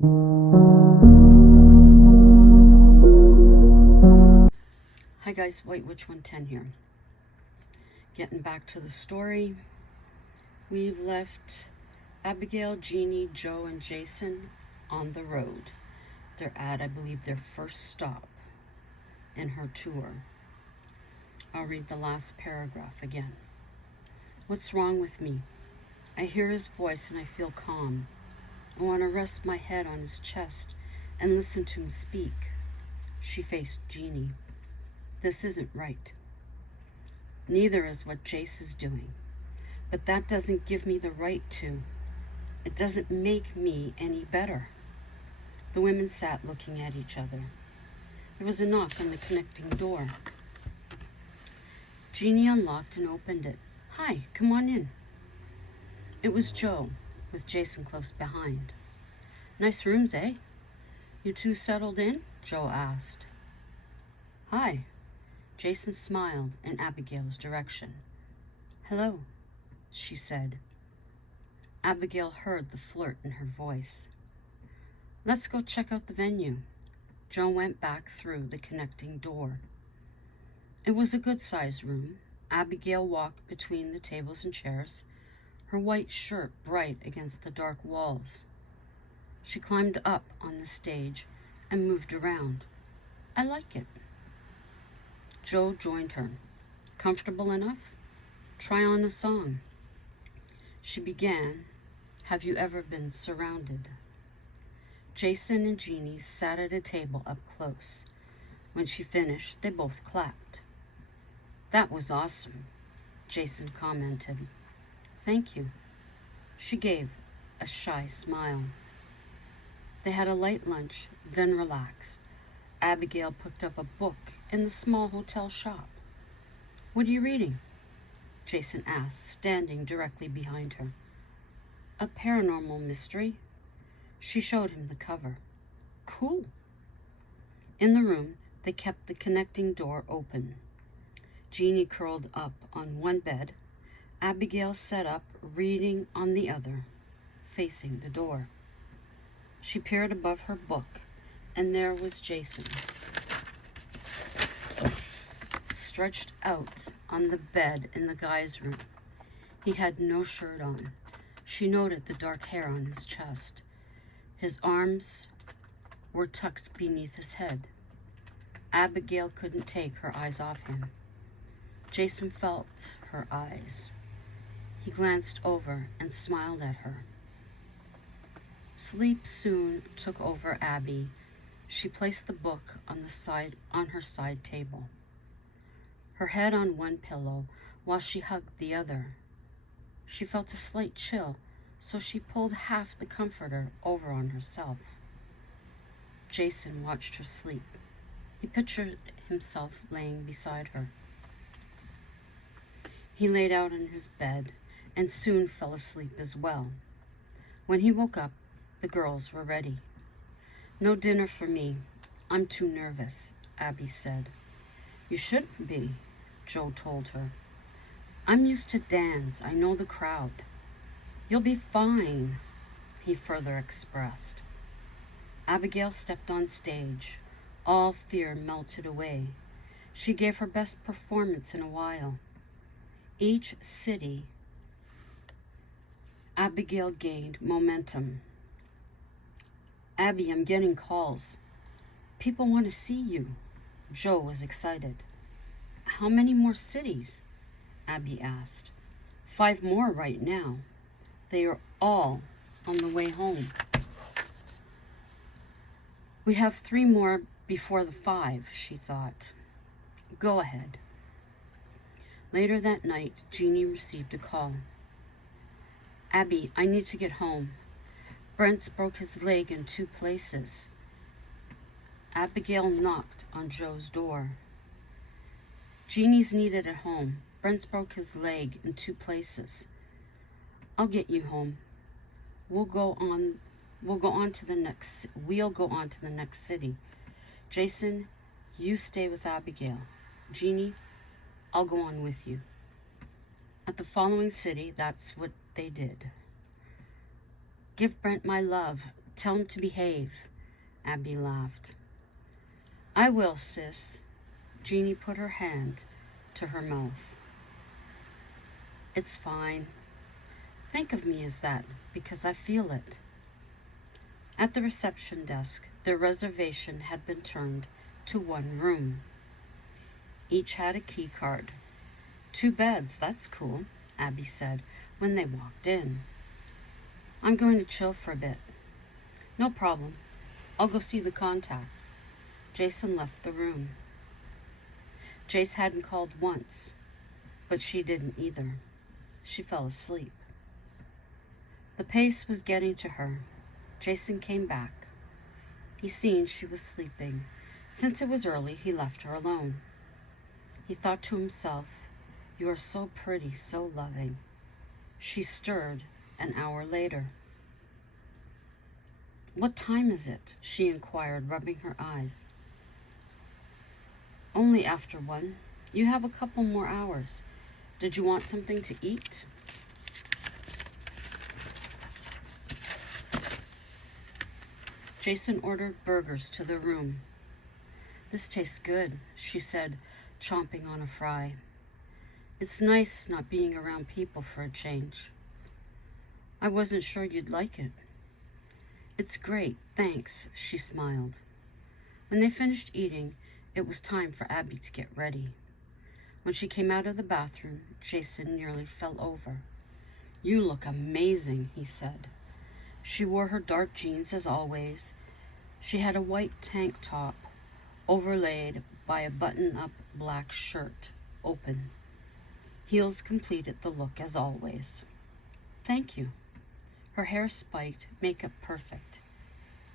Hi guys, White Witch 110 here. Getting back to the story, we've left Abigail, Jeannie, Joe, and Jason on the road. They're at, I believe, their first stop in her tour. I'll read the last paragraph again. What's wrong with me? I hear his voice and I feel calm. I want to rest my head on his chest and listen to him speak. She faced Jeannie. This isn't right. Neither is what Jace is doing. But that doesn't give me the right to. It doesn't make me any better. The women sat looking at each other. There was a knock on the connecting door. Jeannie unlocked and opened it. Hi, come on in. It was Joe, with Jason close behind. Nice rooms, eh? You two settled in? Joe asked. Hi. Jason smiled in Abigail's direction. Hello, she said. Abigail heard the flirt in her voice. Let's go check out the venue. Joe went back through the connecting door. It was a good-sized room. Abigail walked between the tables and chairs, her white shirt bright against the dark walls. She climbed up on the stage and moved around. I like it. Joe joined her. Comfortable enough? Try on a song. She began, Have You Ever Been Surrounded? Jason and Jeannie sat at a table up close. When she finished, they both clapped. That was awesome, Jason commented. Thank you. She gave a shy smile. They had a light lunch, then relaxed. Abigail picked up a book in the small hotel shop. What are you reading? Jason asked, standing directly behind her. A paranormal mystery. She showed him the cover. Cool. In the room, they kept the connecting door open. Jeannie curled up on one bed. Abigail sat up, reading on the other, facing the door. She peered above her book, and there was Jason, stretched out on the bed in the guys' room. He had no shirt on. She noted the dark hair on his chest. His arms were tucked beneath his head. Abigail couldn't take her eyes off him. Jason felt her eyes. He glanced over and smiled at her. Sleep soon took over Abby. She placed the book on her side table, her head on one pillow while she hugged the other. She felt a slight chill, so she pulled half the comforter over on herself. Jason watched her sleep. He pictured himself laying beside her. He laid out in his bed and soon fell asleep as well. When he woke up, the girls were ready. No dinner for me. I'm too nervous, Abby said. You shouldn't be, Joe told her. I'm used to dance. I know the crowd. You'll be fine, he further expressed. Abigail stepped on stage. All fear melted away. She gave her best performance in a while. Each city, Abigail gained momentum. Abby, I'm getting calls. People want to see you. Joe was excited. How many more cities? Abby asked. 5 more right now. They are all on the way home. We have 3 more before the 5, she thought. Go ahead. Later that night, Jeannie received a call. Abby, I need to get home. Brent's broke his leg in 2 places. Abigail knocked on Joe's door. Jeannie's needed at home. Brent's broke his leg in 2 places. I'll get you home. We'll go on to the next city. Jason, you stay with Abigail. Jeannie, I'll go on with you. At the following city, that's what they did. Give Brent my love. Tell him to behave, Abby laughed. I will, sis. Jeannie put her hand to her mouth. It's fine. Think of me as that, because I feel it. At the reception desk, their reservation had been turned to one room. Each had a key card. 2 beds, that's cool, Abby said when they walked in. I'm going to chill for a bit. No problem. I'll go see the contact. Jason left the room. Jace hadn't called once, but she didn't either. She fell asleep. The pace was getting to her. Jason came back. He seen she was sleeping. Since it was early, he left her alone. He thought to himself, you are so pretty, so loving. She stirred an hour later. What time is it? She inquired, rubbing her eyes. Only after 1. You have a couple more hours. Did you want something to eat? Jason ordered burgers to the room. This tastes good, she said, chomping on a fry. It's nice not being around people for a change. I wasn't sure you'd like it. It's great, thanks, she smiled. When they finished eating, it was time for Abby to get ready. When she came out of the bathroom, Jason nearly fell over. You look amazing, he said. She wore her dark jeans as always. She had a white tank top overlaid by a button-up black shirt, open. Heels completed the look as always. Thank you. Her hair spiked, makeup perfect.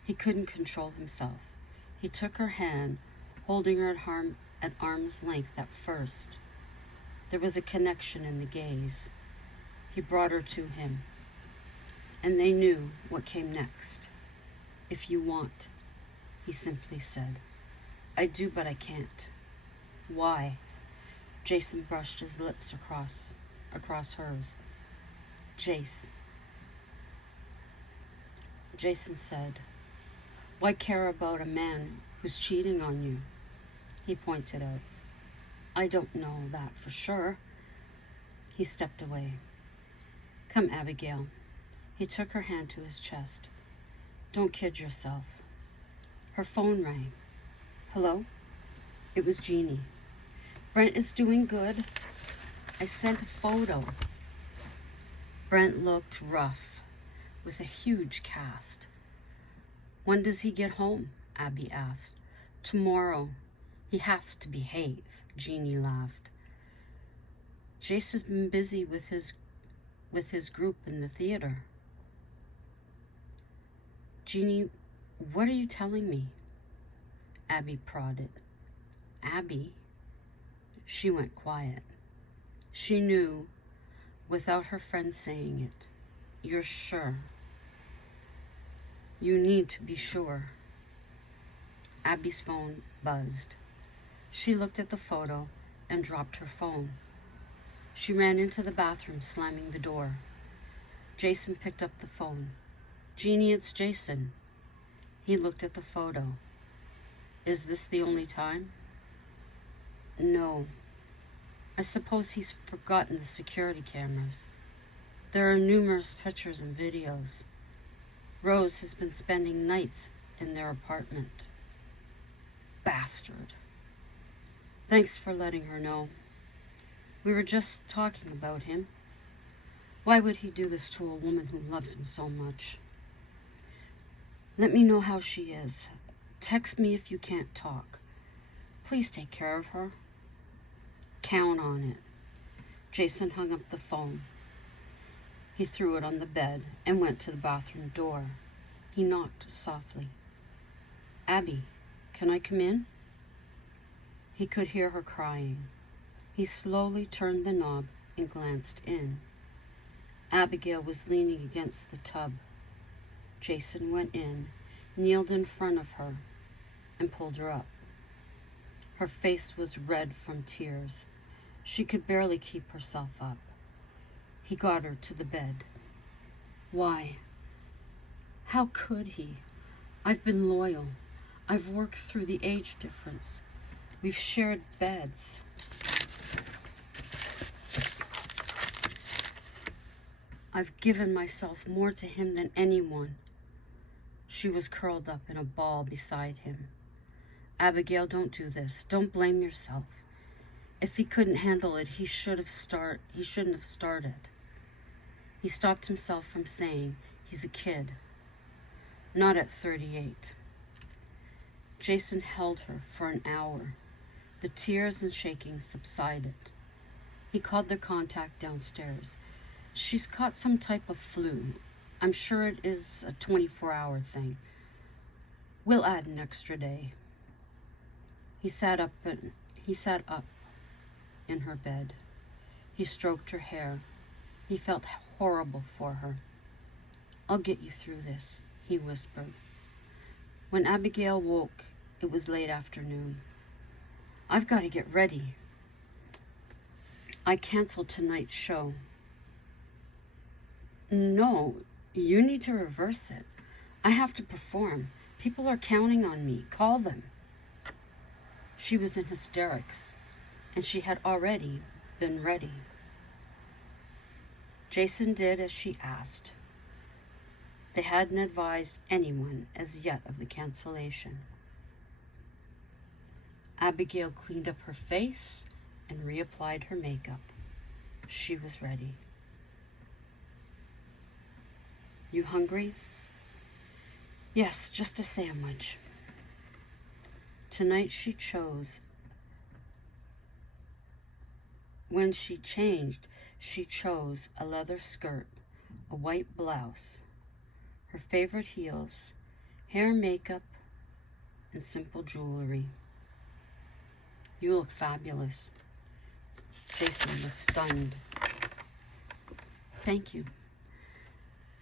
He couldn't control himself. He took her hand, holding her at arm's length at first. There was a connection in the gaze. He brought her to him, and they knew what came next. If you want, he simply said. I do, but I can't. Why? Jason brushed his lips across hers. Jace. Jason said, why care about a man who's cheating on you? He pointed out. I don't know that for sure. He stepped away. Come, Abigail. He took her hand to his chest. Don't kid yourself. Her phone rang. Hello? It was Jeannie. Brent is doing good. I sent a photo. Brent looked rough, with a huge cast. When does he get home? Abby asked. Tomorrow. He has to behave, Jeannie laughed. Jace has been busy with his group in the theater. Jeannie, what are you telling me? Abby prodded. Abby? She went quiet. She knew, without her friend saying it. You're sure? You need to be sure. Abby's phone buzzed. She looked at the photo and dropped her phone. She ran into the bathroom, slamming the door. Jason picked up the phone. Jeannie, it's Jason. He looked at the photo. Is this the only time? No. I suppose he's forgotten the security cameras. There are numerous pictures and videos. Rose has been spending nights in their apartment. Bastard. Thanks for letting her know. We were just talking about him. Why would he do this to a woman who loves him so much? Let me know how she is. Text me if you can't talk. Please take care of her. Count on it. Jason hung up the phone. He threw it on the bed and went to the bathroom door. He knocked softly. Abby, can I come in? He could hear her crying. He slowly turned the knob and glanced in. Abigail was leaning against the tub. Jason went in, kneeled in front of her, and pulled her up. Her face was red from tears. She could barely keep herself up. He got her to the bed. Why? How could he? I've been loyal. I've worked through the age difference. We've shared beds. I've given myself more to him than anyone. She was curled up in a ball beside him. Abigail, don't do this. Don't blame yourself. If he couldn't handle it, he shouldn't have started. He stopped himself from saying, he's a kid. Not at 38. Jason held her for an hour. The tears and shaking subsided. He called their contact downstairs. She's caught some type of flu. I'm sure it is a 24-hour thing. We'll add an extra day. He sat up in her bed. He stroked her hair. He felt horrible for her. I'll get you through this, he whispered. When Abigail woke, it was late afternoon. I've got to get ready. I canceled tonight's show. No, you need to reverse it. I have to perform. People are counting on me. Call them. She was in hysterics, and she had already been ready. Jason did as she asked. They hadn't advised anyone as yet of the cancellation. Abigail cleaned up her face and reapplied her makeup. She was ready. You hungry? Yes, just a sandwich. Tonight she chose. When she changed, she chose a leather skirt, a white blouse, her favorite heels, hair, makeup, and simple jewelry. You look fabulous. Jason was stunned. Thank you.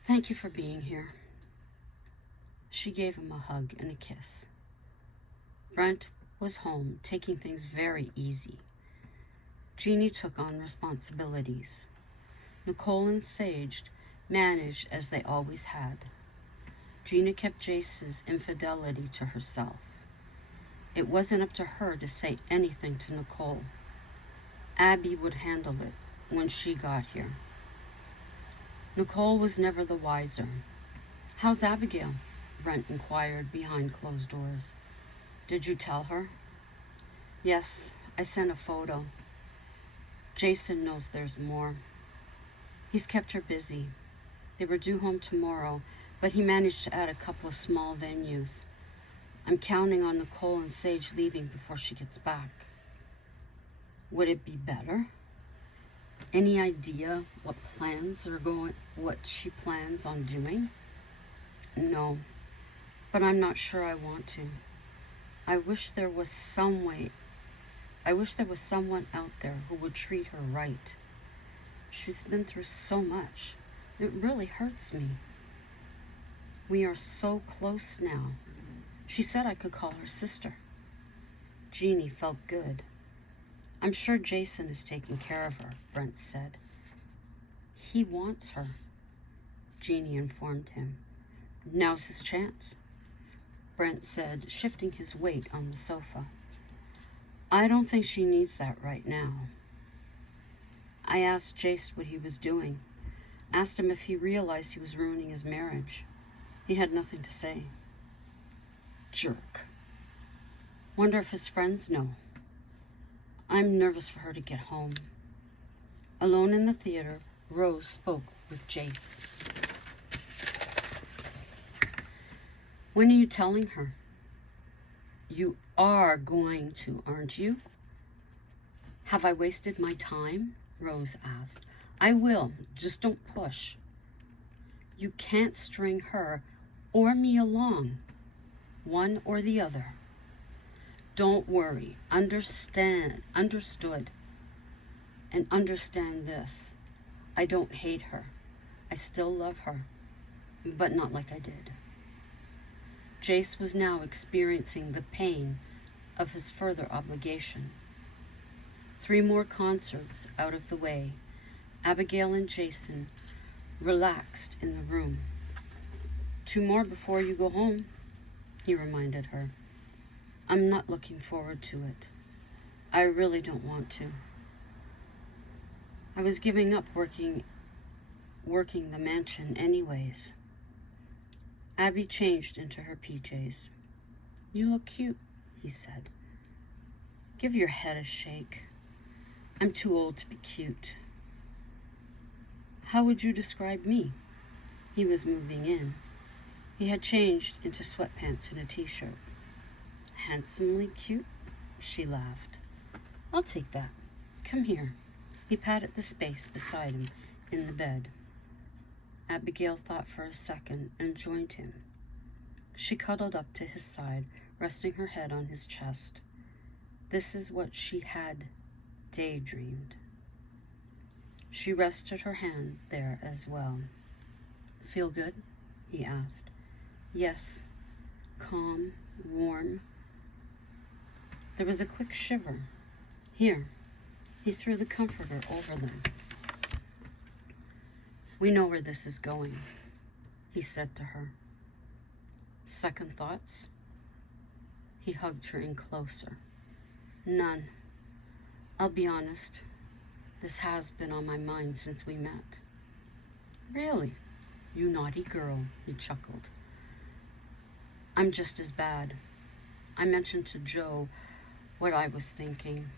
Thank you for being here. She gave him a hug and a kiss. Brent was home, taking things very easy. Jeannie took on responsibilities. Nicole and Sage managed as they always had. Gina kept Jace's infidelity to herself. It wasn't up to her to say anything to Nicole. Abby would handle it when she got here. Nicole was never the wiser. How's Abigail? Brent inquired behind closed doors. Did you tell her? Yes, I sent a photo. Jason knows there's more. He's kept her busy. They were due home tomorrow, but he managed to add a couple of small venues. I'm counting on Nicole and Sage leaving before she gets back. Would it be better? Any idea what she plans on doing? No, but I'm not sure I want to. I wish there was someone out there who would treat her right. She's been through so much. It really hurts me. We are so close now. She said I could call her sister. Jeannie felt good. I'm sure Jason is taking care of her, Brent said. He wants her, Jeannie informed him. Now's his chance, Brent said, shifting his weight on the sofa. I don't think she needs that right now. I asked Jace what he was doing. Asked him if he realized he was ruining his marriage. He had nothing to say. Jerk. Wonder if his friends know. I'm nervous for her to get home. Alone in the theater, Rose spoke with Jace. When are you telling her? You are going to, aren't you? Have I wasted my time? Rose asked. I will, just don't push. You can't string her or me along, one or the other. Don't worry, understood. And understand this. I don't hate her. I still love her, but not like I did. Jace was now experiencing the pain of his further obligation. 3 more concerts out of the way, Abigail and Jason relaxed in the room. 2 more before you go home, he reminded her. I'm not looking forward to it. I really don't want to. I was giving up working the mansion anyways. Abby changed into her PJs. You look cute, he said. Give your head a shake. I'm too old to be cute. How would you describe me? He was moving in. He had changed into sweatpants and a t-shirt. Handsomely cute? She laughed. I'll take that. Come here. He patted the space beside him in the bed. Abigail thought for a second and joined him. She cuddled up to his side, resting her head on his chest. This is what she had daydreamed. She rested her hand there as well. Feel good? He asked. Yes. Calm, warm. There was a quick shiver. Here. He threw the comforter over them. We know where this is going, he said to her. Second thoughts? He hugged her in closer. None. I'll be honest. This has been on my mind since we met. Really? You naughty girl, he chuckled. I'm just as bad. I mentioned to Joe what I was thinking.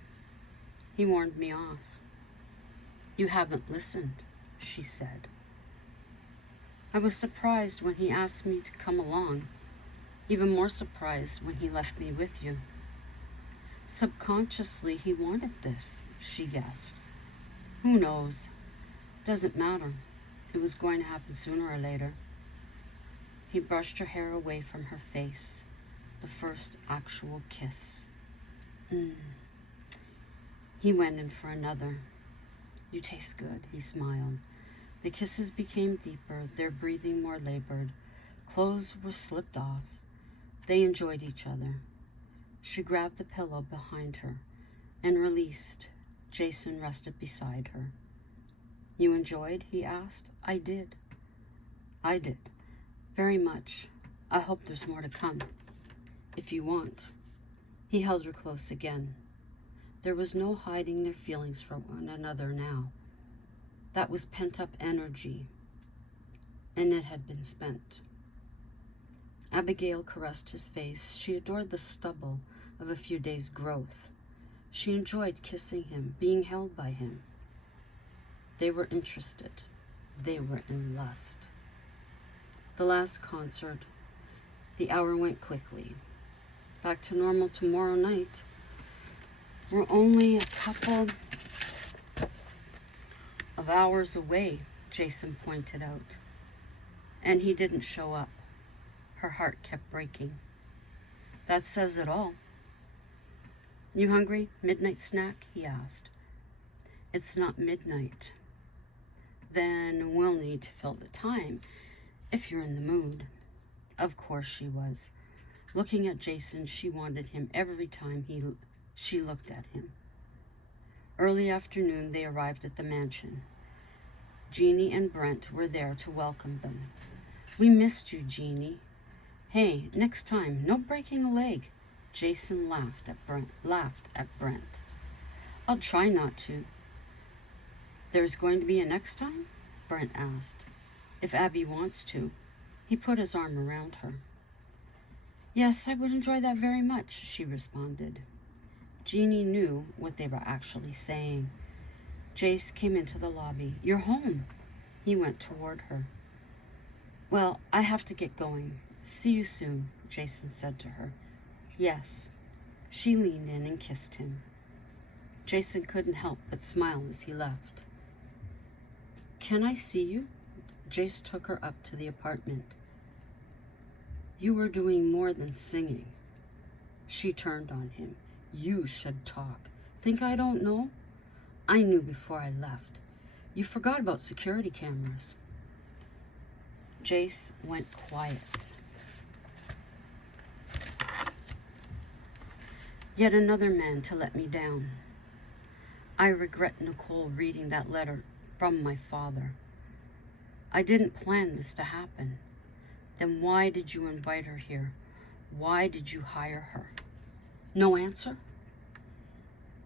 He warned me off. You haven't listened, she said. I was surprised when he asked me to come along, even more surprised when he left me with you. Subconsciously, he wanted this, she guessed. Who knows? Doesn't matter. It was going to happen sooner or later. He brushed her hair away from her face, the first actual kiss. He went in for another. You taste good, he smiled. The kisses became deeper, their breathing more labored. Clothes were slipped off. They enjoyed each other. She grabbed the pillow behind her and released. Jason rested beside her. You enjoyed? He asked. I did. I did. Very much. I hope there's more to come. If you want. He held her close again. There was no hiding their feelings for one another now. That was pent-up energy, and it had been spent. Abigail caressed his face. She adored the stubble of a few days' growth. She enjoyed kissing him, being held by him. They were interested. They were in lust. The last concert. The hour went quickly. Back to normal tomorrow night. We're only a couple of hours away, Jason pointed out. And he didn't show up. Her heart kept breaking. That says it all. You hungry? Midnight snack? He asked. It's not midnight. Then we'll need to fill the time if you're in the mood. Of course she was. Looking at Jason, she wanted him every time she looked at him. Early afternoon, they arrived at the mansion. Jeannie and Brent were there to welcome them. We missed you, Jeannie. Hey, next time, no breaking a leg. Jason laughed at Brent. I'll try not to. There's going to be a next time? Brent asked. If Abby wants to. He put his arm around her. Yes, I would enjoy that very much, she responded. Jeannie knew what they were actually saying. Jace came into the lobby. You're home. He went toward her. Well, I have to get going. See you soon, Jason said to her. Yes. She leaned in and kissed him. Jason couldn't help but smile as he left. Can I see you? Jace took her up to the apartment. You were doing more than singing. She turned on him. You should talk. Think I don't know? I knew before I left. You forgot about security cameras. Jace went quiet. Yet another man to let me down. I regret Nicole reading that letter from my father. I didn't plan this to happen. Then why did you invite her here? Why did you hire her? No answer?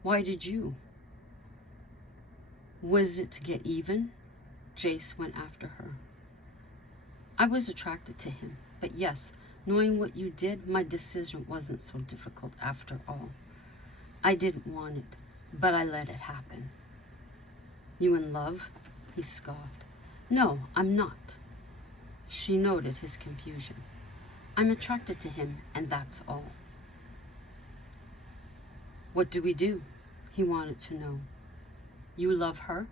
Why did you? Was it to get even? Jace went after her. I was attracted to him, but yes, knowing what you did, my decision wasn't so difficult after all. I didn't want it, but I let it happen. You in love? He scoffed. No, I'm not. She noted his confusion. I'm attracted to him, and that's all. What do we do? He wanted to know. You love her?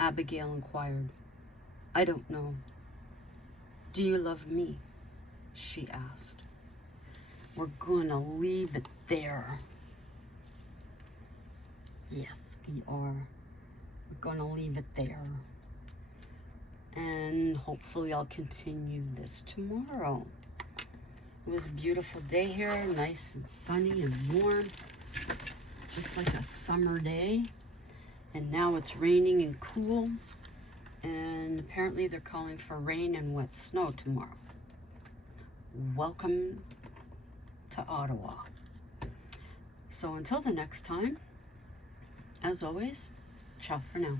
Abigail inquired. I don't know. Do you love me? She asked. We're gonna leave it there. Yes, we are. We're gonna leave it there. And hopefully I'll continue this tomorrow. It was a beautiful day here, nice and sunny and warm, just like a summer day. And now it's raining and cool, and apparently they're calling for rain and wet snow tomorrow. Welcome to Ottawa. So until the next time, as always, ciao for now.